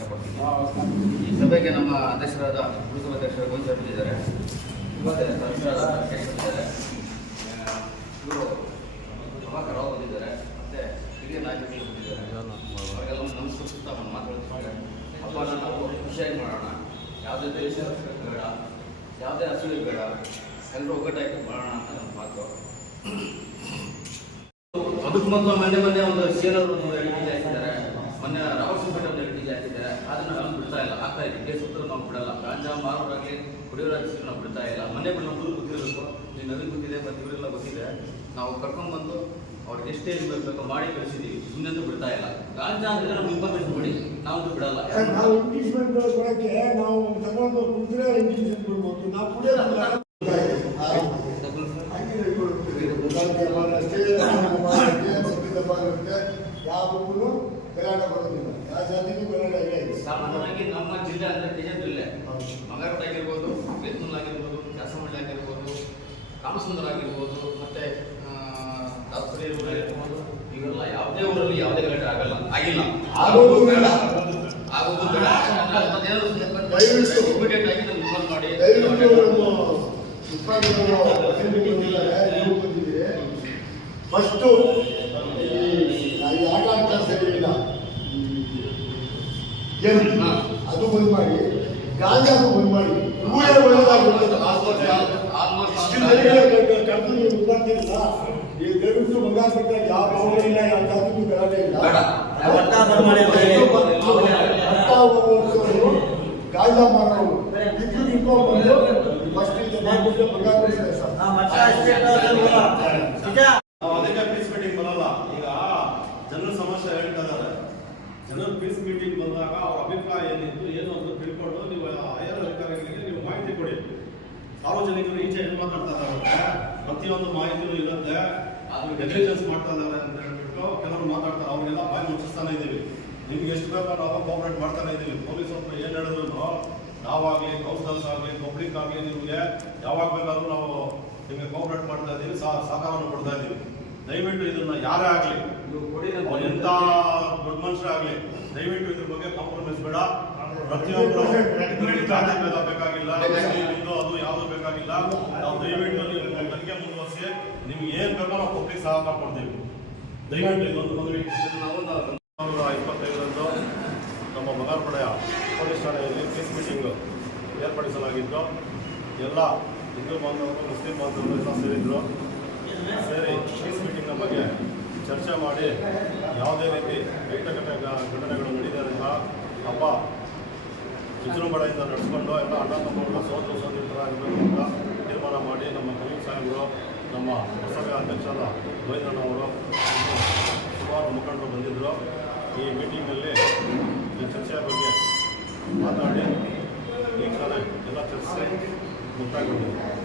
ಇಷ್ಟಪಡ್ತೀನಿ. ಈ ಸಭೆಗೆ ನಮ್ಮ ಅಧ್ಯಕ್ಷರಾದ ಪುರಸಭಾ ಅಧ್ಯಕ್ಷರು ಗೋವಿಂದ ಇದ್ದಾರೆ, ಮತ್ತು ಸದಸ್ಯರಾದ ಇದ್ದಾರೆ, ಇವರು ಪ್ರಭಾಕರ್ ರಾವ್ ಬಂದಿದ್ದಾರೆ, ಮತ್ತು ಹಿರಿಯ ನಾಯಕರು ಬಂದಿದ್ದಾರೆ. ಅವರಿಗೆಲ್ಲ ನಮಸ್ಕರಿಸುತ್ತಾ ಒಂದು ಮಾತಾಡ್ತಿದ್ದಾರೆ. ಹಬ್ಬನ ನಾವು ಖುಷಿಯಾಗಿ ಮಾಡೋಣ, ಯಾವುದೇ ದೇಶ ಬೇಡ, ಯಾವುದೇ ಅಸೂಯೆ ಬೇಡ, ಎಲ್ಲರೂ ಒಗ್ಗಟ್ಟಾಗಿ ಮಾಡೋಣ ಅಂತ ನನ್ನ ಮಾತು. ಅದಕ್ಕೆ ಮೊದಲು ಮೊನ್ನೆ ಒಂದು ಸೇನರು ಎಲ್ಟಿ ಹಾಕಿದ್ದಾರೆ, ಮೊನ್ನೆ ರಾವಣಸಿಂಪೇಟೆ ಒಂದು ಎಲ್ಟಿ ಹಾಕಿದ್ದಾರೆ. ಅದನ್ನು ನಾವು ಬಿಡ್ತಾ ಇಲ್ಲ, ಆಗ್ತಾ ಇದೆ. ಕೇಸ್ ಉತ್ತರ ನಾವು ಬಿಡಲ್ಲ. ಗಾಂಜಾ ಮಾರೋರಾಗಲಿ ಕುಡಿಯೋರಾಗಲಿ ನಾವು ಬಿಡ್ತಾ ಇಲ್ಲ. ಮೊನ್ನೆ ನಮ್ಮ ಊರು ಗೊತ್ತಿರಬೇಕು, ನೀವು ನಮಗೆ ಗೊತ್ತಿದೆ, ಮತ್ತು ಇವರೆಲ್ಲ ಗೊತ್ತಿದೆ. ನಾವು ಕರ್ಕೊಂಡ್ಬಂದು ಅವ್ರಿಗೆ ಎಷ್ಟೇ ಬೇಕೋ ಮಾಡಿ ಕಳಿಸಿದ್ದೀವಿ, ಸುಮ್ಮನೆ ಬಿಡ್ತಾ ಇಲ್ಲ. ಗಾಂಜಾ ಅಂದರೆ ನಾವು ಇನ್ಫಾರ್ಮೇಷನ್ ಕೊಡಿ, ನಾವು ಬಿಡಲ್ಲ. ನಾವು ಇಂಗ್ಲೀಷ್ಮೆಂಟ್ ಕೊಡೋಕ್ಕೆ ನಾವು ತಗೊಂಡು ಕುಡಿದ್ರೆ ಇಂಗ್ಲೀಷ್ಮೆಂಟ್ ಕೊಡ್ಬೋದು, ನಾವು ಕುಡಿಯೋಲ್ಲ. ಯಾವೂ ಗಲಾಟೆ ಬರೋದಿಲ್ಲ, ಯಾವ ಜಾತಿಗೂ ಗಲಾಟೆ ಇದೆ. ಸಾಮಾನ್ಯವಾಗಿ ನಮ್ಮ ಜಿಲ್ಲೆ ಅಂದರೆ ನಿಜ ಜಿಲ್ಲೆ, ಮಗರಟ್ ಆಗಿರ್ಬೋದು, ಬೇತೂಲ್ ಆಗಿರ್ಬೋದು, ಜಾಸಮಳ್ಳಿ ಆಗಿರ್ಬೋದು, ಕಾಮಸುಂದರ ಆಗಿರ್ಬೋದು, ಮತ್ತು ದಾಸರಿ ಊರಾಗಿರ್ಬೋದು, ಇವೆಲ್ಲ ಯಾವುದೇ ಊರಲ್ಲಿ ಯಾವುದೇ ಗಲಾಟೆ ಆಗಲ್ಲ, ಆಗಿಲ್ಲ, ಆಗೋದು ಬೇಡ, ಆಗೋದು ಬೇಡ. ಇಮಿಡಿಯೇಟ್ ಆಗಿ ನಾವು ಇನ್ವಾಲ್ವ್ ಮಾಡಿ ಫಸ್ಟು ಆಟ ಆಡ್ತಾ ಸರಿ ಇಲ್ಲ, ಅದು ಬಂದ್ ಮಾಡಿ, ಗಾಂಜಾನು ಬಂದ್ ಮಾಡಿ, ಊರೇ ಒಳ್ಳೆದಾಗಿರ್ತದೆ. ಕರೆದು ನೀವು ಗೊತ್ತಾಗ್ತಿಲ್ಲ, ಈ ದಯವಿಟ್ಟು ಬಂಗಾರ ಯಾವ ಭಾವನೆ ಇಲ್ಲ, ಯಾವ ಜಾತಿಗೂ ಗಲಾಟೆ ಇಲ್ಲ. ಗಾಂಜಾ ಮಾಡೋರು ಇಬ್ರು ನಿಂತ್ಕೊಂಡು ಫಸ್ಟ್ ಇದು ಮಾಡ್ಬಿಟ್ಟು ಬಂಗಾರ ಅದಕ್ಕೆ ಪೀಸ್ ಮೀಟಿಂಗ್ ಬರಲ್ಲ. ಈಗ ಜನರ ಸಮಸ್ಯೆ ಹೇಳ್ತಾ ಇದ್ದಾರೆ. ಜನರ ಪೀಸ್ ಮೀಟಿಂಗ್ ಬಂದಾಗ ಅವ್ರ ಅಭಿಪ್ರಾಯ ಏನಿತ್ತು ಏನು ಅಂತ ತಿಳ್ಕೊಂಡು ನೀವು ಹೈಯರ್ ಅಧಿಕಾರಿಗಳಿಗೆ ನೀವು ಮಾಹಿತಿ ಕೊಡಿ. ಸಾರ್ವಜನಿಕರು ಈಚೆ ಏನು ಮಾತಾಡ್ತಾ ಇದ್ದಾರೆ, ಪ್ರತಿಯೊಂದು ಮಾಹಿತಿನೂ ಇರುತ್ತೆ, ಅದು ನೆಗ್ಲಿಜೆನ್ಸ್ ಮಾಡ್ತಾ ಇದ್ದಾರೆ ಅಂತ ಹೇಳ್ಬಿಟ್ಟು ಕೆಲವರು ಮಾತಾಡ್ತಾರೆ. ಅವ್ರಿಗೆಲ್ಲ ಬಾಯಿ ಮುಚ್ಚಿಸ್ತಾನೆ ಇದ್ದೀವಿ. ನಿಮ್ಗೆ ಎಷ್ಟು ಬೇಕೋ ನಾವು ಕೋಆಪರೇಟ್ ಮಾಡ್ತಾನೆ ಇದ್ದೀವಿ. ಪೊಲೀಸ್ ಅವ್ರು ಏನು ಹೇಳಿದ್ರು ನಾವಾಗಲಿ, ಕೌನ್ಸಿಲರ್ಸ್ ಆಗಲಿ, ಪಬ್ಲಿಕ್ ಆಗಲಿ, ನಿಮಗೆ ಯಾವಾಗ ಬೇಕಾದ್ರೂ ನಾವು ನಿಮಗೆ ಕೋಆಪರೇಟ್ ಮಾಡ್ತಾ ಇದ್ದೀವಿ, ಸಹಕಾರವನ್ನು ಕೊಡ್ತಾ ಇದ್ದೀವಿ. ದಯವಿಟ್ಟು ಇದನ್ನ ಯಾರೇ ಆಗಲಿ, ಎಂಥ ದೊಡ್ಡ ಮನುಷ್ಯರೇ ಆಗಲಿ, ದಯವಿಟ್ಟು ಇದ್ರ ಬಗ್ಗೆ ಕಾಂಪ್ರಮೈಸ್ ಬೇಡ. ಪ್ರತಿಯೊಬ್ಬರು ಜಾತಿ ಭೇದ ಬೇಕಾಗಿಲ್ಲ, ಅದು ಯಾವುದು ಬೇಕಾಗಿಲ್ಲ. ನಾವು ದಯವಿಟ್ಟು ನೀವು ತನಿಖೆ ಮುಂದುವರಿಸಿ, ನಿಮ್ಗೆ ಏನು ಬೇಕೋ ನಾವು ಪಬ್ಲಿಕ್ ಸಹಕಾರ ಕೊಡ್ತೀವಿ. ದಯವಿಟ್ಟು ಇದೊಂದು ಮನವಿ. ನಾವು 2025ರಂದು ನಮ್ಮ ಬಂಗಾರಪಡೆಯ ಪೊಲೀಸ್ ಠಾಣೆಯಲ್ಲಿ ಪೀಸ್ ಮೀಟಿಂಗ್ ಏರ್ಪಡಿಸಲಾಗಿತ್ತು. ಎಲ್ಲ ಹಿಂದೂ ಬಾಂಧವರು, ಮುಸ್ಲಿಂ ಬಾಂಧವರು ಎಲ್ಲ ಸೇರಿ ಪೀಸ್ ಮೀಟಿಂಗ್ನ ಬಗ್ಗೆ ಚರ್ಚೆ ಮಾಡಿ ಯಾವುದೇ ರೀತಿ ಘಟನೆಗಳು ನಡೀತಾರಿಂದ ಹಬ್ಬ ವಿಜೃಂಭಣೆಯಿಂದ ನಡೆಸ್ಕೊಂಡು ಎಲ್ಲ ಅಣ್ಣ ತಮ್ಮಗಳು ಸೋದರ ಸೋದರಿತರಾಗಬೇಕು ಅಂತ ತೀರ್ಮಾನ ಮಾಡಿ ನಮ್ಮ ಕಲೀಂ ಸಾಹೇಬರು, ನಮ್ಮ ಹೊಸಭೆ ಅಧ್ಯಕ್ಷರಾದ ಗೋವಿಂದಣ್ಣವರು, ಸುಮಾರು ಮುಖಂಡರು ಬಂದಿದ್ದರು. ಈ ಮೀಟಿಂಗಲ್ಲಿ ಈ ಚರ್ಚೆಯ ಬಗ್ಗೆ ಮಾತಾಡಿ ಈಗ ತಾನೇ ಎಲ್ಲ ಚರ್ಚೆ ಮುಕ್ತಾಯಗೊಂಡಿದೆ.